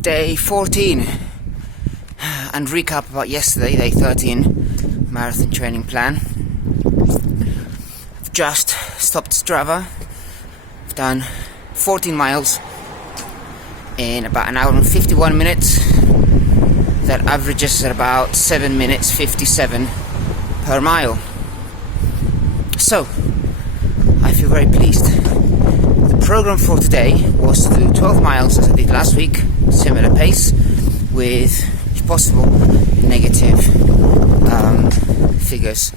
Day 14, and recap about yesterday, day 13, marathon training plan. I've just stopped Strava. I've done 14 miles in about an hour and 51 minutes. That averages at about 7 minutes 57 per mile. So, I feel very pleased. The program for today was to do 12 miles as I did last week, similar pace, with, if possible, negative figures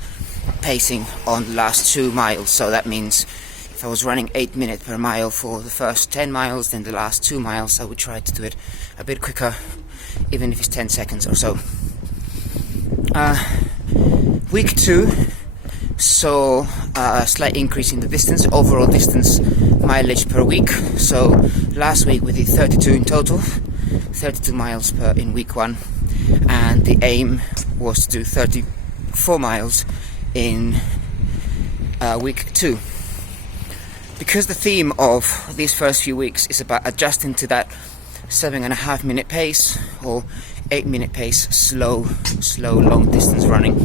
pacing on the last 2 miles. So that means if I was running 8 minutes per mile for the first 10 miles, then the last 2 miles I would try to do it a bit quicker, even if it's 10 seconds or so. Week 2 saw a slight increase in the distance, overall distance mileage per week. So last week we did 32 in total, 32 miles in week 1, and the aim was to do 34 miles in week 2. Because the theme of these first few weeks is about adjusting to that 7.5 minute pace or 8 minute pace, slow long distance running.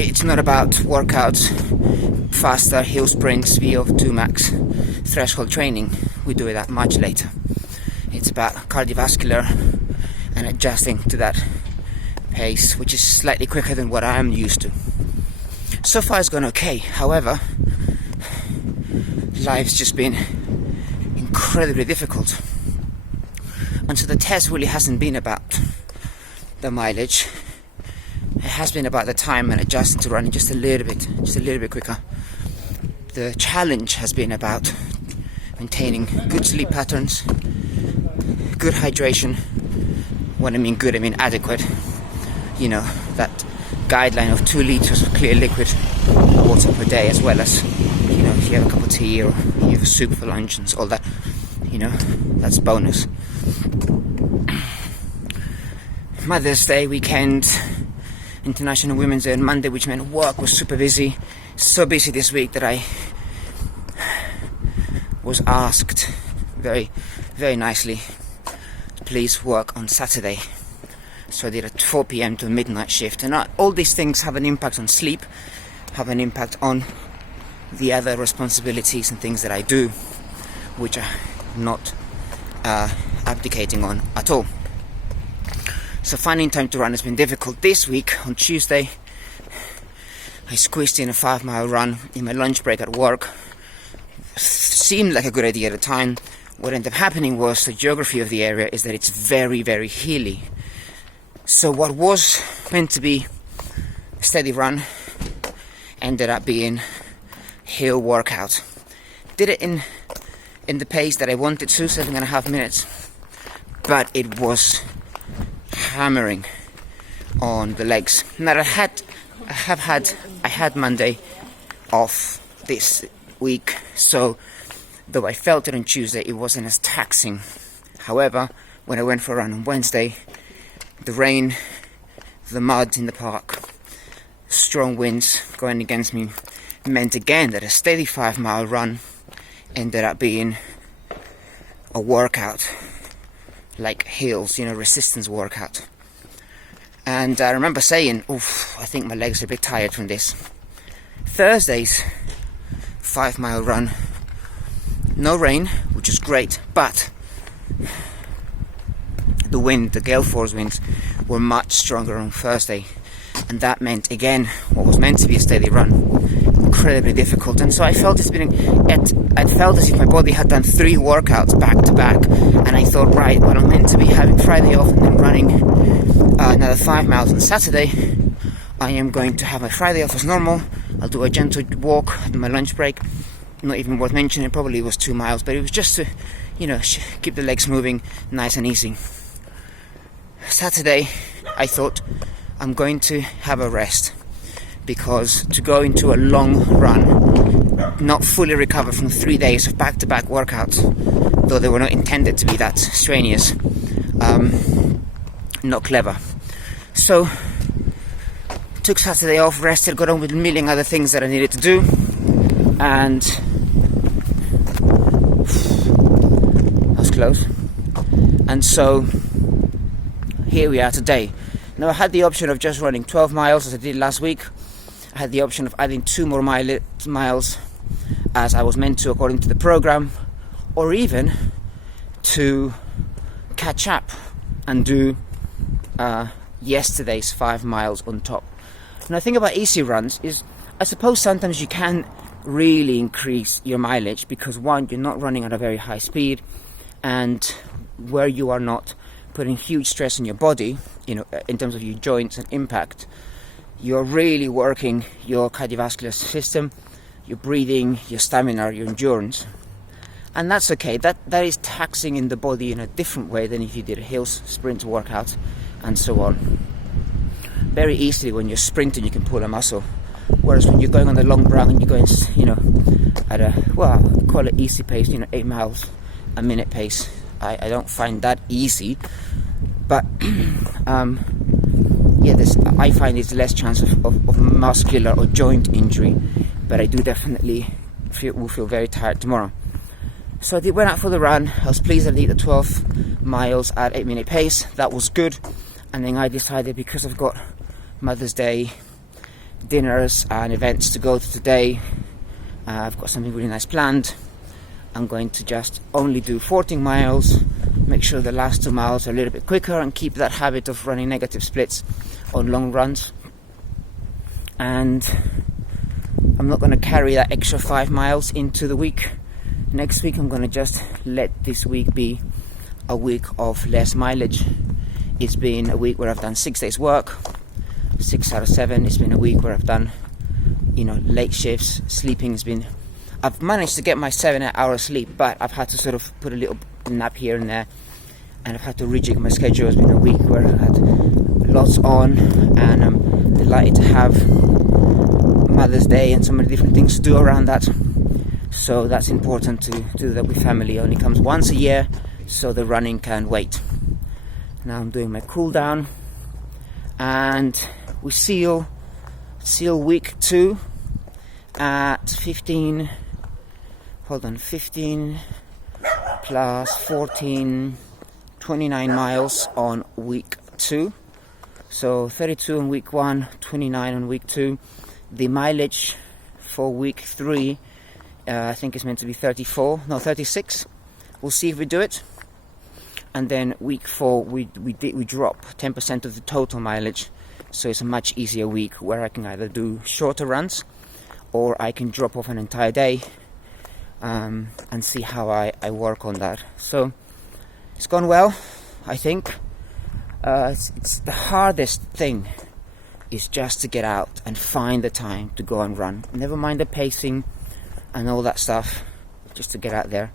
It's not about workouts, faster hill sprints, VO2 max threshold training. We do it that much later. It's about cardiovascular and adjusting to that pace, which is slightly quicker than what I am used to. So far it's gone okay. However, life's just been incredibly difficult. And so the test really hasn't been about the mileage. It has been about the time and adjusting to running just a little bit quicker. The challenge has been about maintaining good sleep patterns, good hydration. When I mean good, I mean adequate. You know, that guideline of 2 liters of clear liquid water per day, as well as, you know, if you have a cup of tea or you have a soup for lunch and all that, you know, that's bonus. Mother's Day weekend, International Women's Day on Monday, which meant work was super busy. So busy this week that I was asked very, very nicely to please work on Saturday. So I did a 4 p.m. to midnight shift. And all these things have an impact on sleep, have an impact on the other responsibilities and things that I do, which are not abdicating on at all. So finding time to run has been difficult. This week, on Tuesday, I squeezed in a 5-mile run in my lunch break at work. Seemed like a good idea at the time. What ended up happening was the geography of the area is that it's very, very hilly. So what was meant to be a steady run ended up being hill workout. Did it in the pace that I wanted to, 7.5 minutes, but it was hammering on the legs. Now I had Monday off this week, so though I felt it on Tuesday, it wasn't as taxing. However, when I went for a run on Wednesday, the rain, the mud in the park, strong winds going against me meant again that a steady 5-mile run ended up being a workout like hills, you know, resistance workout. And I remember saying, oof, I think my legs are a bit tired from this. Thursday's 5-mile run, no rain, which is great, but the wind, the gale force winds, were much stronger on Thursday, and that meant again what was meant to be a steady run incredibly difficult. And so I felt as if my body had done 3 workouts back to back, and I thought, right, well, I'm meant to be having Friday off and then running another 5 miles on Saturday. I am going to have my Friday off as normal. I'll do a gentle walk at my lunch break. Not even worth mentioning, probably it was 2 miles, but it was just to, you know, keep the legs moving nice and easy. Saturday, I thought, I'm going to have a rest, because to go into a long run, not fully recover from 3 days of back-to-back workouts, though they were not intended to be that strenuous, not clever. So, took Saturday off, rested, got on with a million other things that I needed to do, and close. And so here we are today. Now I had the option of just running 12 miles as I did last week. I had the option of adding 2 more miles as I was meant to according to the program, or even to catch up and do yesterday's 5 miles on top. And the thing about easy runs is, I suppose sometimes you can really increase your mileage because, one, you're not running at a very high speed, and where you are not putting huge stress on your body, in terms of your joints and impact, you're really working your cardiovascular system, your breathing, your stamina, your endurance. And that's okay. That is taxing in the body in a different way than if you did a hills sprint workout and so on. Very easily when you're sprinting you can pull a muscle, whereas when you're going on the long run and you're going, at a, well, call it easy pace, 8 miles a minute pace, I don't find that easy, but I find there's less chance of muscular or joint injury, but I do definitely will feel very tired tomorrow. So I went out for the run. I was pleased I did the 12 miles at 8-minute pace. That was good. And then I decided, because I've got Mother's Day dinners and events to go to today, I've got something really nice planned. I'm going to just only do 14 miles, make sure the last 2 miles are a little bit quicker, and keep that habit of running negative splits on long runs. And I'm not going to carry that extra 5 miles into the week. Next week I'm going to just let this week be a week of less mileage. It's been a week where I've done 6 days work, 6 out of 7. It's been a week where I've done, late shifts. Sleeping has been, I've managed to get my 7 hours sleep, but I've had to sort of put a little nap here and there, and I've had to rejig my schedule. It's been a week where I've had lots on, and I'm delighted to have Mother's Day and so many different things to do around that. So that's important to do that with family. It only comes once a year, so the running can wait. Now I'm doing my cool down, and we seal week 2 at 15 plus 14, 29 miles on week 2. So 32 on week 1, 29 on week 2. The mileage for week 3, I think it's meant to be 36. We'll see if we do it. And then week 4, we drop 10% of the total mileage. So it's a much easier week where I can either do shorter runs, or I can drop off an entire day, and see how I work on that. So it's gone well, I think. It's the hardest thing is just to get out and find the time to go and run. Never mind the pacing and all that stuff, just to get out there.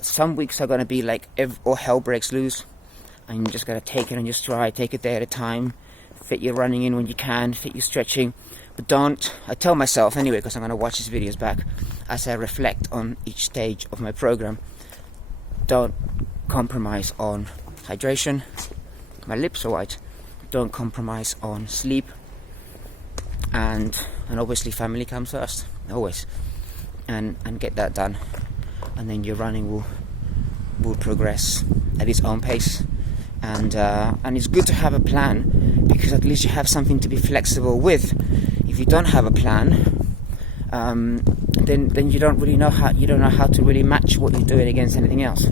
Some weeks are going to be like all hell breaks loose, and you just got to take it on your stride, take it day at a time, fit your running in when you can, fit your stretching. But don't, I tell myself anyway, because I'm going to watch these videos back as I reflect on each stage of my program, don't compromise on hydration. My lips are white. Don't compromise on sleep, and obviously family comes first, always, and get that done, and then your running will progress at its own pace. And it's good to have a plan, because at least you have something to be flexible with. If you don't have a plan, then you don't really know how to really match what you're doing against anything else.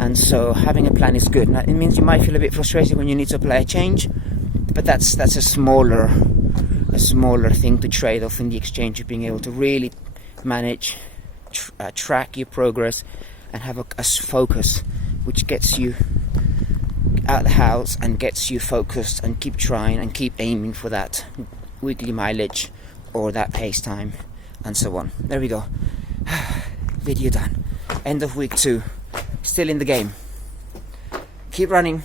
And so having a plan is good. Now, it means you might feel a bit frustrated when you need to apply a change, but that's a smaller thing to trade off in the exchange of being able to really manage, track your progress, and have a focus which gets you out of the house and gets you focused, and keep trying and keep aiming for that weekly mileage or that pace time and so on. There we go. Video done. End of week 2. Still in the game. Keep running.